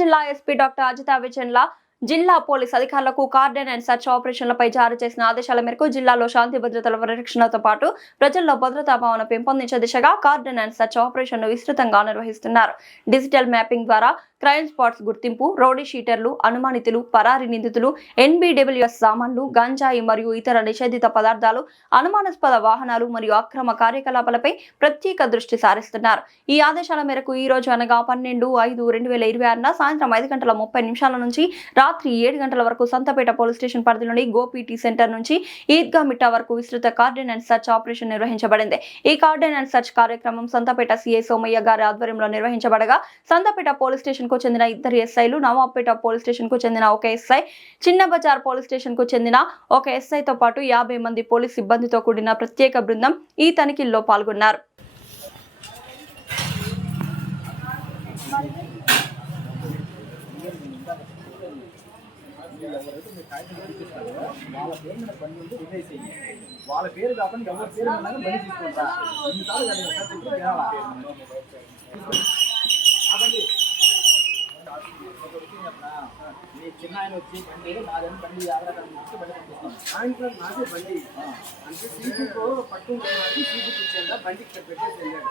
జిల్లా SP doctor Ajitha విజయన్ల జిల్లా police అధికారులకు కార్డన్ అండ్ సర్చ్ ఆపరేషన్లపై జారీ చేసిన ఆదేశాల మేరకు జిల్లాలో శాంతి భద్రతల పరిరక్షణతో పాటు ప్రజల్లో భద్రతా భావన పెంపొందించే దిశగా కార్డన్ అండ్ సర్చ్ ఆపరేషన్ను విస్తృతంగా నిర్వహిస్తున్నారు. డిజిటల్ మ్యాపింగ్ ద్వారా క్రైమ్ స్పాట్స్ గుర్తింపు, రౌడీ షీటర్లు, అనుమానితులు, పరారి నిందితులు, ఎన్బిడబ్ల్యూఎస్ సామాన్లు, గంజాయి మరియు ఇతర నిషేధిత పదార్థాలు, అనుమానాస్పద వాహనాలు మరియు అక్రమ కార్యకలాపాలపై ప్రత్యేక దృష్టి సారిస్తున్నారు. ఈ ఆదేశాల మేరకు ఈ రోజు అనగా 12/5/2026 సాయంత్రం 5:30 నుంచి రాత్రి 7 గంటల వరకు సంతపేట పోలీస్ స్టేషన్ పరిధిలోని గోపీటీ సెంటర్ నుంచి ఈద్గా మిట్టా వరకు విస్తృత కార్డన్ అండ్ సర్చ్ ఆపరేషన్ నిర్వహించబడింది. ఈ కార్డన్ అండ్ సర్చ్ కార్యక్రమం సంతపేట సిఐ సోమయ్య గారి ఆధ్వర్యంలో నిర్వహించబడగా సంతపేట పోలీస్ స్టేషన్ కు చెందిన 2 ఎస్ఐలు, నవాబ్పేట పోలీస్ స్టేషన్ కు చెందిన 1 ఎస్ఐ, చిన్న బజార్ పోలీస్ స్టేషన్ కు చెందిన 1 ఎస్ఐ తో పాటు 50 మంది పోలీస్ సిబ్బందితో కూడిన ప్రత్యేక బృందం ఈ తనిఖీల్లో పాల్గొన్నారు. వాళ్ళ పేరు కాకుండా ఎవరి పేరు బండి తీసుకుంటారా మీ చిన్న ఆయన వచ్చి బండి నాదని బండి సాయంత్రం నాదే బండి అంటే సీపుతో పట్టుకుంటున్నాడు. సీపు ఇచ్చాక బండి ఇక్కడ పెట్టేసి వెళ్ళాడు.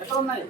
ఎక్కడ ఉన్నాయి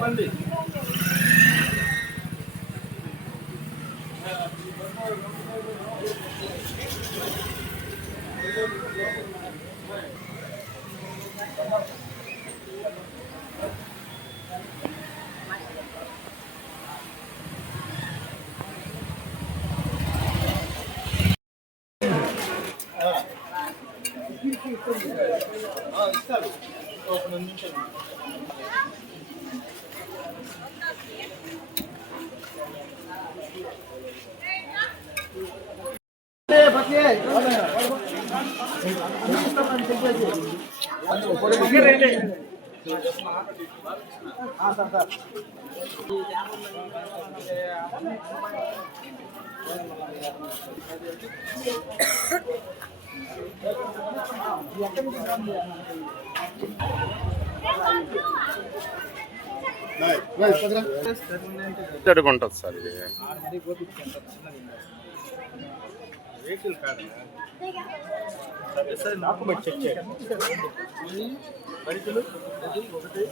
ఇబ్బంది జరుగుంటుంది సార్ ఇది వెహికల్ కాదు సార్ నాకు బట్టి చెక్ చేయండి బైకులు ఒకటి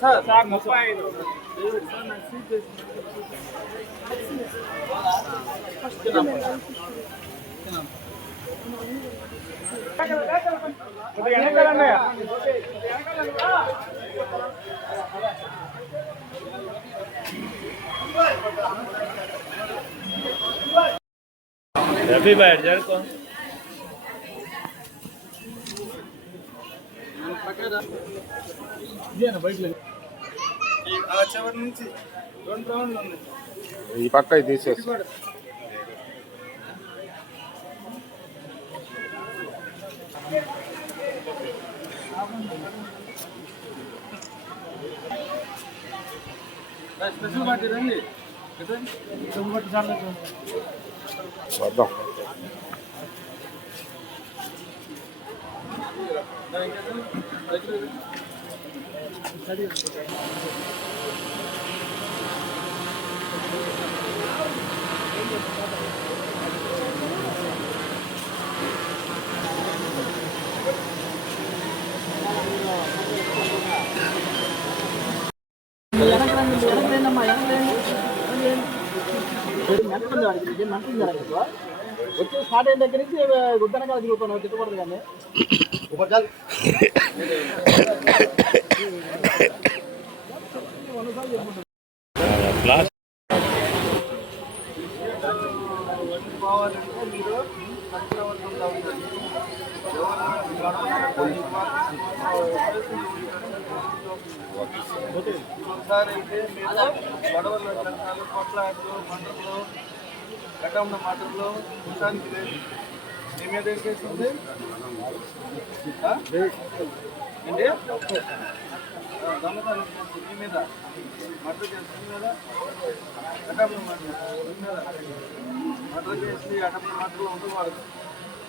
సార్ సార్ 35 अभी बैठ जाए कौन చివరి నుంచి 2 రౌండ్లు ఉన్నాయి ఈ పక్క ఇది తీసేసి స్పెషల్ పార్టీ రండి వద్దాం వచ్చే స్టార్ట్ అయిన దగ్గర నుంచి గుద్దనకాల తిరుగుతున్నావు తిట్టకూడదు కానీ క్లాస్ పోవాలంటే మీరు ఒకసారి అయితే మీరు గొడవలు చట్టాలు కొట్లాటలు మంటలు కటంలో మాటల్లో మొత్తానికి లేదు మీ మీద ఏం కేసు ఉంది ఏంటి దొంగతనం మీ మీద మటర్ కేసు మీ మీద కటంలో మాటలు మీ మీద మటర్ కేసు అటంలో మాటలు ఉండకూడదు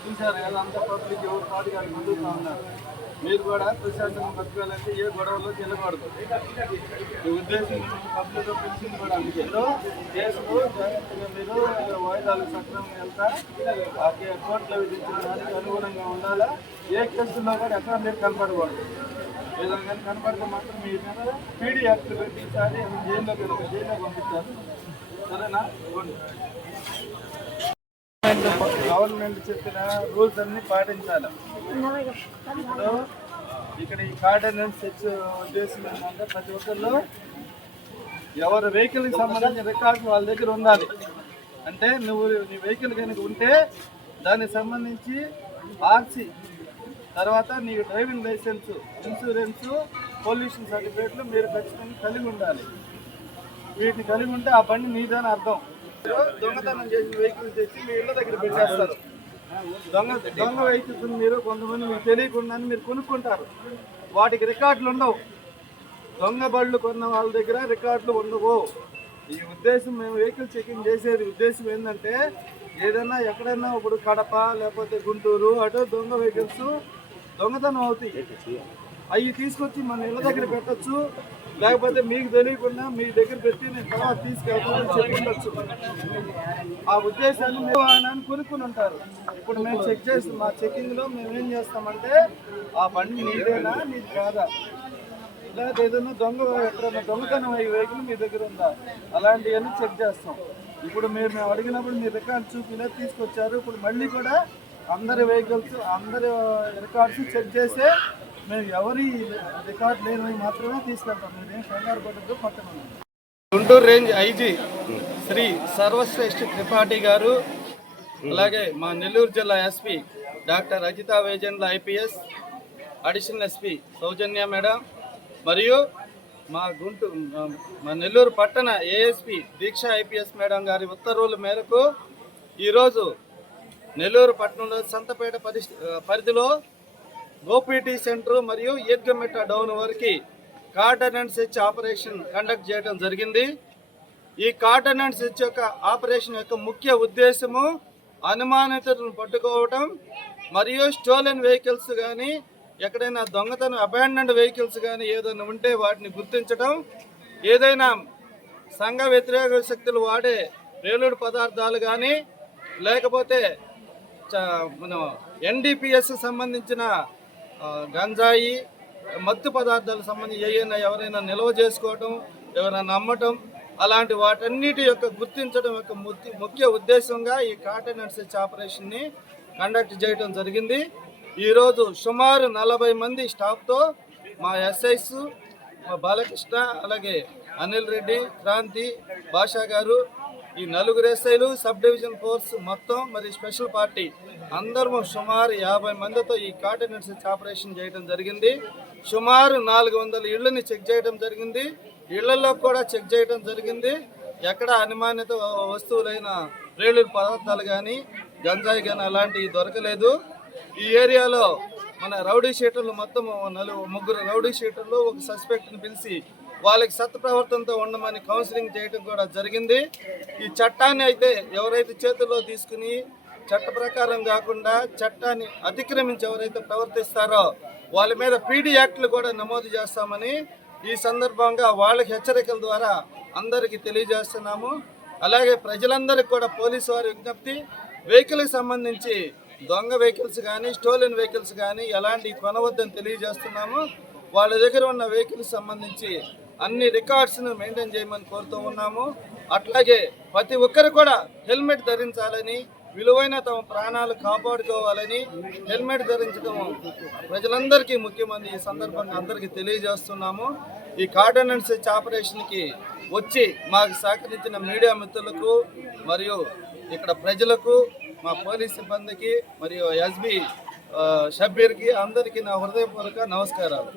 చూసారు కదా అంత పబ్లిక్ ఎవరు కాదు కానీ ముందుకు ఉన్నారు మీరు కూడా ప్రశాంతంగా బతకాలంటే ఏ గొడవలో వెళ్ళకూడదు ఈ ఉద్దేశం పబ్లిక్ పిలిచింది కూడా అందుకే కేసులు జాగ్రత్తగా మీరు వాయిదాలు సక్రమంగా వెళ్తా కోర్టులో విధించిన దానికి అనుగుణంగా ఉండాలా ఏ కేసుల్లో కూడా ఎక్కడ మీరు కనపడకూడదు ఏదైనా కానీ కనపడితే మాత్రం మీ మీద పీడీ యాక్ట్ పెట్టి ఈసారి జైల్లో పంపిస్తారు సరేనా ఇవ్వండి గవర్నమెంట్ చెప్పిన రూల్స్ అన్ని పాటించాలి ఇప్పుడు ఇక్కడ ఈ కార్డనెన్స్ తెచ్చి ఉద్దేశం ఏంటంటే ప్రతి ఒక్కళ్ళు ఎవరి వెహికల్కి సంబంధించిన రికార్డ్స్ వాళ్ళ దగ్గర ఉండాలి అంటే నువ్వు నీ వెహికల్ కనుక ఉంటే దానికి సంబంధించి ఆర్సీ తర్వాత నీ డ్రైవింగ్ లైసెన్స్ ఇన్సూరెన్స్ పొల్యూషన్ సర్టిఫికేట్లు మీరు ఖచ్చితంగా కలిగి ఉండాలి వీటిని కలిగి ఉంటే ఆ బండి నీదని అర్థం దొంగతనం చేసిన వెహికల్స్ తెచ్చి మీ ఇళ్ళ దగ్గర పెట్టేస్తారు దొంగ వెహికల్స్ మీరు కొంతమంది మీకు తెలియకుండా మీరు కొనుక్కుంటారు వాటికి రికార్డులు ఉండవు దొంగ బళ్ళు కొన్న వాళ్ళ దగ్గర రికార్డులు ఉండవు ఈ ఉద్దేశం మేము వెహికల్ చెకింగ్ చేసేది ఉద్దేశం ఏంటంటే ఏదైనా ఎక్కడైనా ఇప్పుడు కడప లేకపోతే గుంటూరు అటు దొంగ వెహికల్స్ దొంగతనం అవుతాయి అవి తీసుకొచ్చి మన ఇళ్ళ దగ్గర పెట్టచ్చు లేకపోతే మీకు తెలియకుండా మీ దగ్గర పెట్టి నేను తర్వాత తీసుకెళ్తానని చెప్పుండొచ్చు ఆ ఉద్దేశాన్ని మేము కొనుక్కుని ఉంటారు ఇప్పుడు మేము చెక్ చేస్తాం మా చెకింగ్లో మేము ఏం చేస్తామంటే ఆ బండి నీదేనా నీది కాదా లేకపోతే ఏదైనా ఎక్కడైనా దొంగతనం అయ్యే వెహికల్ మీ దగ్గర ఉందా అలాంటివన్నీ చెక్ చేస్తాం ఇప్పుడు మేము అడిగినప్పుడు మీ రికార్డు చూపినా తీసుకొచ్చారు ఇప్పుడు మళ్ళీ కూడా అందరి వెహికల్స్ అందరి రికార్డ్స్ చెక్ చేసే మేము ఎవరి రికార్డ్ లేనివి మాత్రమే తీసుకెళ్తాం మీరేం కంగారు పడద్దు పక్కన గుంటూరు రేంజ్ ఐజీ శ్రీ సర్వశ్రేష్ఠ త్రిపాఠి గారు, అలాగే మా నెల్లూరు జిల్లా SP doctor Ajitha Vejendla IPS, additional SP Soujanya madam, మరియు మా నెల్లూరు పట్టణ ఏఎస్పీ దీక్ష ఐపీఎస్ మేడం గారి ఉత్తర్వుల మేరకు ఈరోజు నెల్లూరు పట్టణంలో సంతపేట పరిధిలో గోపీటీ సెంటర్ మరియు ఈద్గమెట్ట డౌన్ వరకు cordon and search operation conduct చేయడం జరిగింది. ఈ కార్డన్ అండ్ సెర్చ్ యొక్క ఆపరేషన్ యొక్క ముఖ్య ఉద్దేశము అనుమానితులను పట్టుకోవటం మరియు స్టోలెన్ వెహికల్స్ కానీ ఎక్కడైనా దొంగతనం అబాండన్డ్ వెహికల్స్ కానీ ఏదైనా ఉంటే వాటిని గుర్తించడం, ఏదైనా సంఘ వ్యతిరేక శక్తులు వాడే ప్రేలుడు పదార్థాలు కానీ లేకపోతే మన ఎన్డీపీఎస్ సంబంధించిన గంజాయి మత్తు పదార్థాలకు సంబంధించి ఎవరైనా నిల్వ చేసుకోవటం, ఎవరైనా అమ్మటం, అలాంటి వాటన్నిటి యొక్క గుర్తించడం యొక్క ముఖ్య ఉద్దేశంగా ఈ కార్డన్ అండ్ సెర్చ్ ఆపరేషన్ని కండక్ట్ చేయడం జరిగింది. ఈరోజు సుమారు 40 మంది స్టాఫ్తో మా ఎస్ఐస్, మా బాలకృష్ణ, అలాగే అనిల్ రెడ్డి, క్రాంతి, భాషా గారు, ఈ 4 ఎస్ఐలు, సబ్ డివిజన్ ఫోర్స్ మొత్తం మరి స్పెషల్ పార్టీ అందరము సుమారు 50 మందితో ఈ కార్డన్ అండ్ సెర్చ్ ఆపరేషన్ చేయడం జరిగింది. సుమారు 400 ఇళ్లని చెక్ చేయడం జరిగింది. ఇళ్లలో కూడా చెక్ చేయడం జరిగింది. ఎక్కడ అనుమానిత వస్తువులైన ప్రేలుడు పదార్థాలు కానీ గంజాయి కానీ అలాంటివి దొరకలేదు. ఈ ఏరియాలో మన రౌడీ షీటర్లు మొత్తం 3 రౌడీ షీటర్లు, ఒక సస్పెక్ట్ని పిలిచి వాళ్ళకి సత్ప్రవర్తనతో ఉండమని కౌన్సిలింగ్ చేయడం కూడా జరిగింది. ఈ చట్టాన్ని అయితే ఎవరైతే చేతుల్లో తీసుకుని చట్ట ప్రకారం కాకుండా చట్టాన్ని అతిక్రమించి ఎవరైతే ప్రవర్తిస్తారో వాళ్ళ మీద పీడీ యాక్ట్లు కూడా నమోదు చేస్తామని ఈ సందర్భంగా వాళ్ళకి హెచ్చరికల ద్వారా అందరికీ తెలియజేస్తున్నాము. అలాగే ప్రజలందరికీ కూడా పోలీసు వారి విజ్ఞప్తి, వెహికల్కి సంబంధించి దొంగ వెహికల్స్ కానీ స్టోలెన్ వెహికల్స్ కానీ ఎలాంటి కొనవద్దని తెలియజేస్తున్నాము. వాళ్ళ దగ్గర ఉన్న వెహికల్స్ సంబంధించి అన్ని రికార్డ్స్ను మెయింటైన్ చేయమని కోరుతూ ఉన్నాము. అట్లాగే ప్రతి ఒక్కరు కూడా హెల్మెట్ ధరించాలని, విలువైన తమ ప్రాణాలు కాపాడుకోవాలని హెల్మెట్ ధరించడం ప్రజలందరికీ ముఖ్యమని ఈ సందర్భంగా అందరికీ తెలియజేస్తున్నాము. ఈ కార్డన్ అండ్ సెర్చ్ ఆపరేషన్కి వచ్చి మాకు సహకరించిన మీడియా మిత్రులకు మరియు ఇక్కడ ప్రజలకు, మా పోలీస్ సిబ్బందికి మరియు ఎస్బీ షబ్బీర్కి అందరికీ నా హృదయపూర్వక నమస్కారాలు.